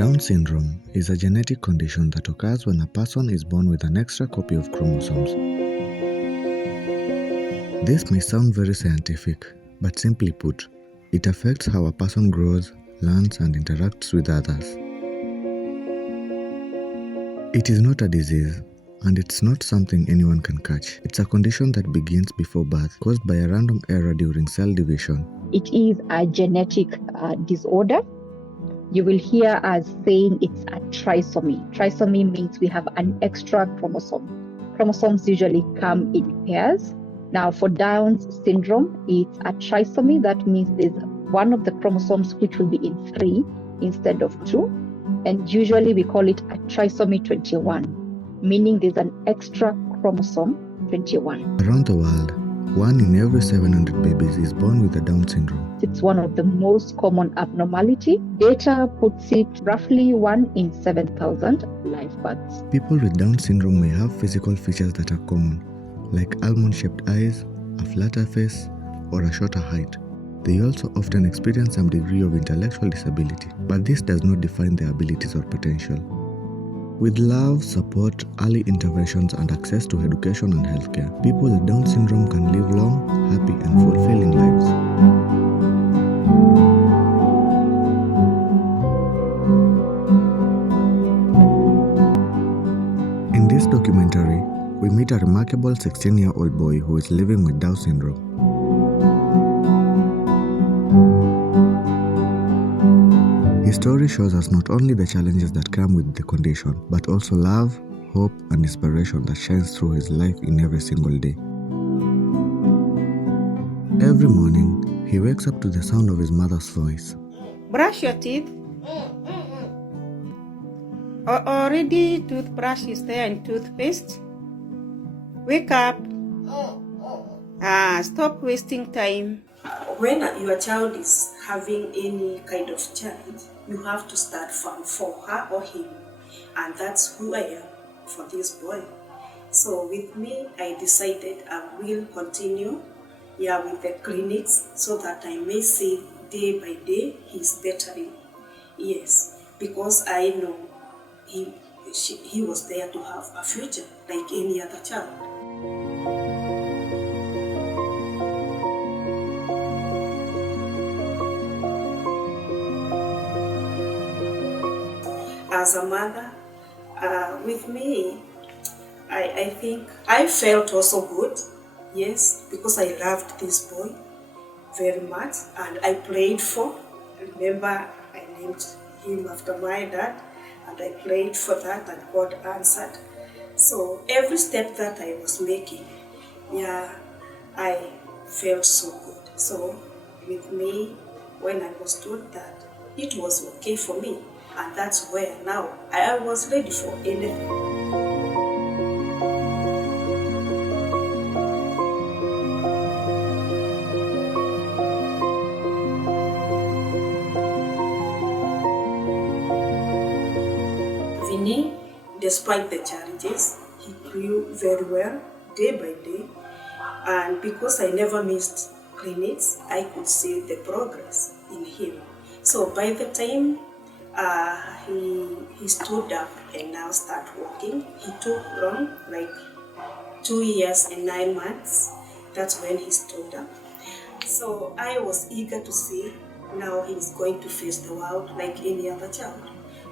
Down syndrome is a genetic condition that occurs when a person is born with an extra copy of chromosomes. This may sound very scientific, but simply put, it affects how a person grows, learns, and interacts with others. It is not a disease, and it's not something anyone can catch. It's a condition that begins before birth, caused by a random error during cell division. It is a genetic disorder. You will hear us saying it's a trisomy. Trisomy means we have an extra chromosome. Chromosomes usually come in pairs. Now for Down's syndrome, it's a trisomy. That means there's one of the chromosomes which will be in 3 instead of 2. And usually we call it a trisomy 21. Meaning there's an extra chromosome 21. Around the world, 1 in every 700 babies is born with the Down syndrome. It's one of the most common abnormality. Data puts it roughly 1 in 7,000 live births. People with Down syndrome may have physical features that are common, like almond-shaped eyes, a flatter face, or a shorter height. They also often experience some degree of intellectual disability, but this does not define their abilities or potential. With love, support, early interventions, and access to education and healthcare, people with Down syndrome can live long, happy, and fulfilling lives. In this documentary, we meet a remarkable 16-year-old boy who is living with Down syndrome. His story shows us not only the challenges that come with the condition, but also love, hope, and inspiration that shines through his life in every single day. Every morning, he wakes up to the sound of his mother's voice. Brush your teeth. Already toothbrush is there and toothpaste. Wake up. Stop wasting time. When your child is having any kind of challenge, you have to start from for her or him. And that's who I am for this boy. So with me, I decided I will continue with the clinics so that I may see day by day he's bettering. Yes, because I know he was there to have a future like any other child. As a mother, with me, I think I felt also good, yes, because I loved this boy very much and I prayed for. Remember, I named him after my dad and I prayed for that and God answered. So every step that I was making, I felt so good. So with me, when I was told that, it was okay for me. And that's where now I was ready for anything. Vinne, despite the challenges, he grew very well day by day. And because I never missed clinics, I could see the progress in him. So by the time he stood up and now started walking. He took long, like 2 years and 9 months. That's when he stood up. So I was eager to see now he's going to face the world like any other child.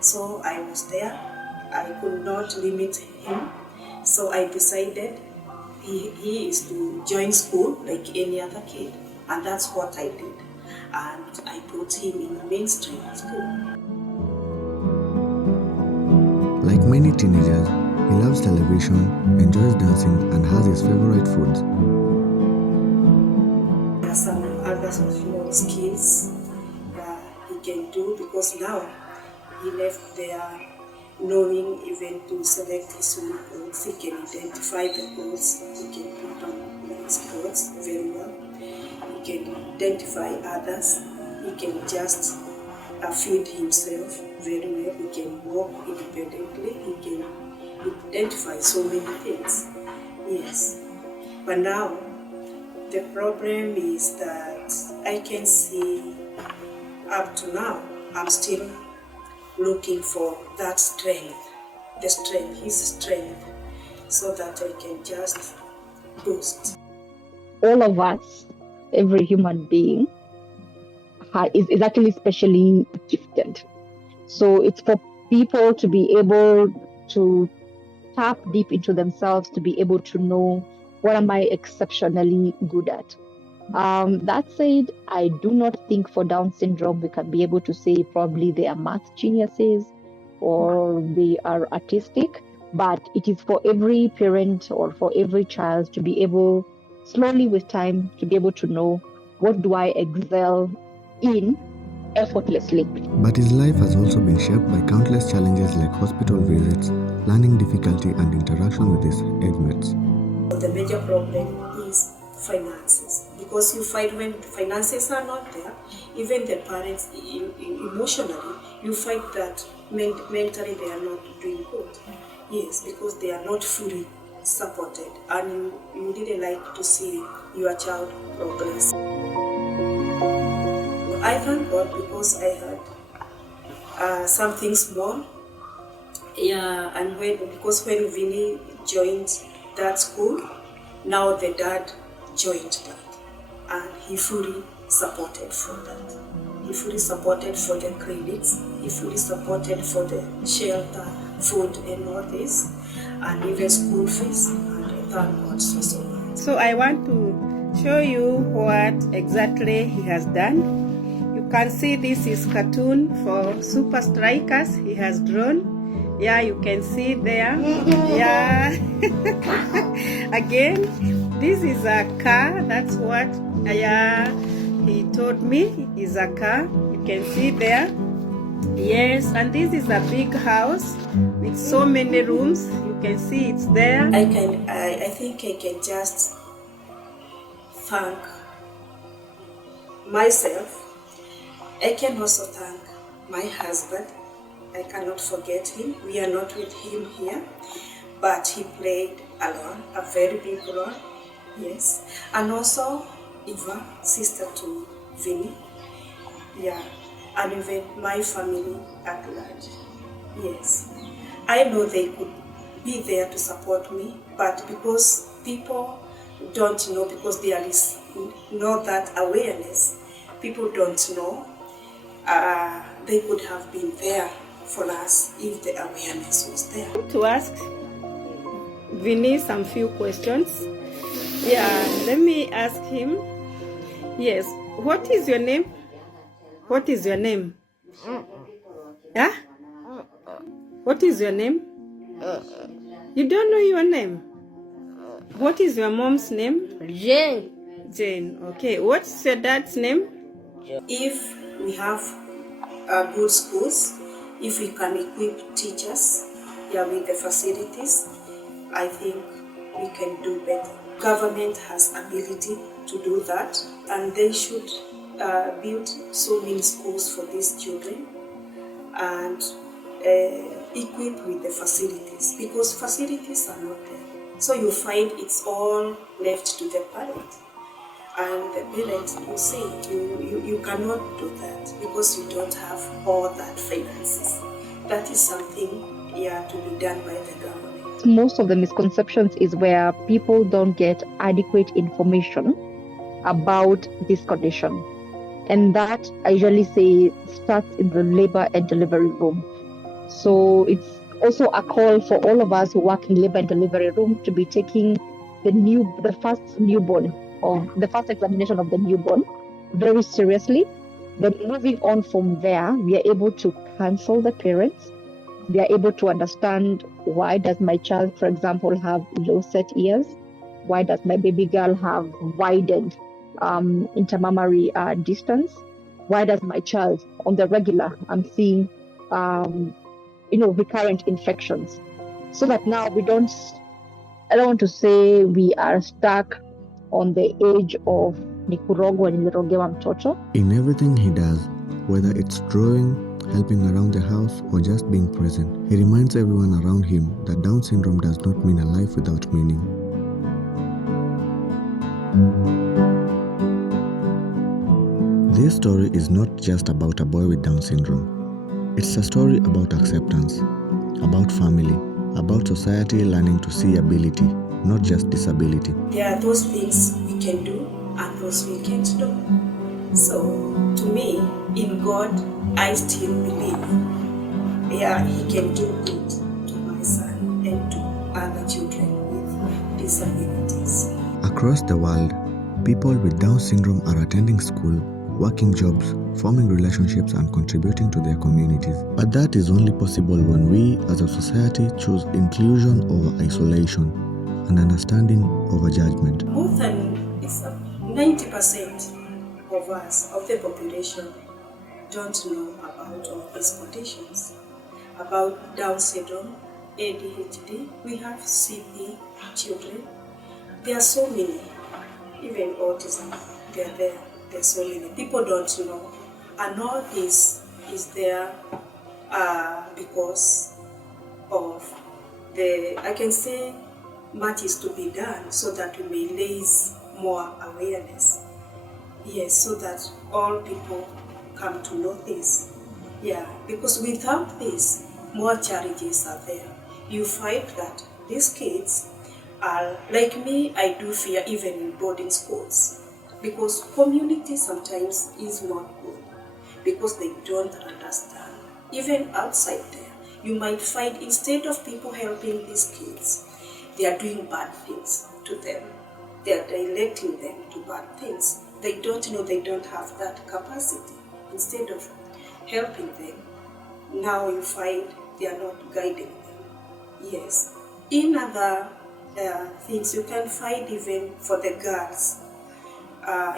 So I was there. I could not limit him. So I decided he is to join school like any other kid. And that's what I did. And I put him in a mainstream school. Like many teenagers, he loves television, enjoys dancing, and has his favorite foods. There are some other small skills that he can do because now he left there knowing even to select his own clothes. He can identify the clothes, he can put on his clothes very well. He can identify others, he can just feed himself very well, he can walk independently, he can identify so many things. Yes. But now, the problem is that I can see up to now, I'm still looking for that strength, his strength, so that I can just boost. All of us, every human being, is actually specially gifted. So it's for people to be able to tap deep into themselves, to be able to know, what am I exceptionally good at? That said, I do not think for Down syndrome we can be able to say probably they are math geniuses or they are artistic, but it is for every parent or for every child to be able, slowly with time, to be able to know, what do I excel in effortlessly. But his life has also been shaped by countless challenges like hospital visits, learning difficulty, and interaction with his age mates. The major problem is finances, because you find when finances are not there, even the parents emotionally, you find that mentally they are not doing good. Yes, because they are not fully supported, and you didn't like to see your child progress. I thank God because I had something small. Yeah, and when Vinne joined that school, now the dad joined that, and he fully supported for that. He fully supported for the credits, he fully supported for the shelter, food and all this, and even school fees, and I thank God so much. So I want to show you what exactly he has done. You can see this is cartoon for Super Strikers he has drawn. Yeah, you can see there. Yeah. Again, this is a car. That's what he told me is a car. You can see there. Yes, and this is a big house with so many rooms. You can see it's there. I think I can just thank myself. I can also thank my husband. I cannot forget him. We are not with him here, but he played a very big role. Yes, and also Eva, sister to Vinne. Yeah, and even my family at large. Yes, I know they could be there to support me, but because people don't know, because there is not that awareness, people don't know, they could have been there for us if the awareness was there. To ask Vinne some few questions. Yeah, let me ask him. Yes, what is your name? What is your name? Yeah? What is your name? You don't know your name? What is your mom's name? Jane. Jane. Okay, what's your dad's name? If we have good schools, if we can equip teachers with the facilities, I think we can do better. Government has ability to do that, and they should build so many schools for these children and equip with the facilities, because facilities are not there. So you find it's all left to the parent. And the parents, you say, you cannot do that because you don't have all that finances. That is something to be done by the government. Most of the misconceptions is where people don't get adequate information about this condition. And that, I usually say, starts in the labor and delivery room. So it's also a call for all of us who work in labor and delivery room to be taking the first newborn, or the first examination of the newborn, very seriously. Then moving on from there, we are able to counsel the parents. They are able to understand, why does my child, for example, have low set ears? Why does my baby girl have widened intermammary distance? Why does my child, on the regular, I'm seeing recurrent infections? So that now I don't want to say we are stuck on the age of Nikurogwa and Nirogewa Mtoto. In everything he does, whether it's drawing, helping around the house, or just being present, he reminds everyone around him that Down syndrome does not mean a life without meaning. This story is not just about a boy with Down syndrome. It's a story about acceptance, about family, about society learning to see ability, not just disability. There are those things we can do and those we can't do. So, to me, in God, I still believe, He can do good to my son and to other children with disabilities. Across the world, people with Down syndrome are attending school, working jobs, forming relationships, and contributing to their communities. But that is only possible when we, as a society, choose inclusion over isolation and understanding over judgment. More than 90% of us, of the population, don't know about all these conditions. About Down syndrome, ADHD, we have CP children. There are so many, even autism, they're there. There's so many. People don't know. And all this is there because of I can say, much is to be done so that we may raise more awareness. Yes, so that all people come to know this. Yeah, because without this, more challenges are there. You find that these kids are, like me, I do fear even in boarding schools. Because community sometimes is not good, because they don't understand. Even outside there, you might find instead of people helping these kids, they are doing bad things to them. They are directing them to bad things. They don't know, they don't have that capacity. Instead of helping them, now you find they are not guiding them. Yes. In other things, you can find even for the girls,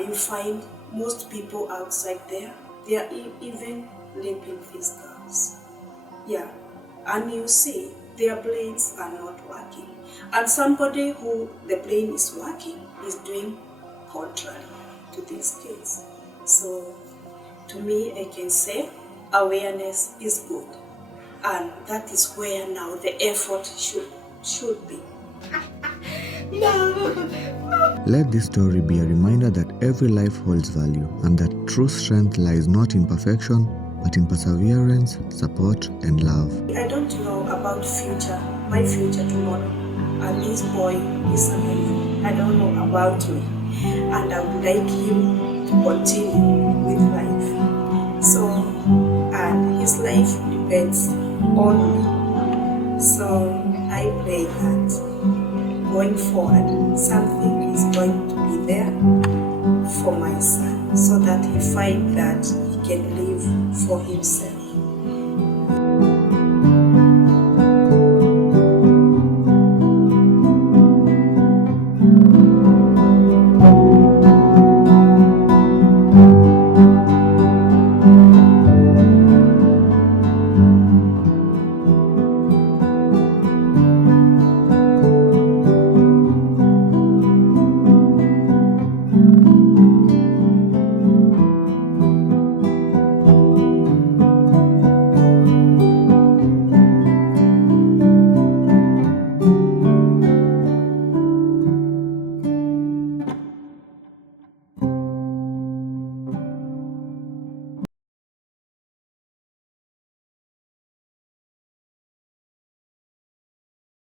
you find most people outside there, they are even raping these girls. Yeah, and you see their brains are not working. And somebody who the brain is working is doing contrary to these kids. So, to me, I can say awareness is good. And that is where now the effort should be. Let this story be a reminder that every life holds value and that true strength lies not in perfection, but in perseverance, support, and love. I don't know about my future tomorrow. And this boy is amazing. I don't know about me. And I would like him to continue with life. So, and his life depends on me. So, I pray that going forward, something is going to be there for my son so that he find that he can live for himself.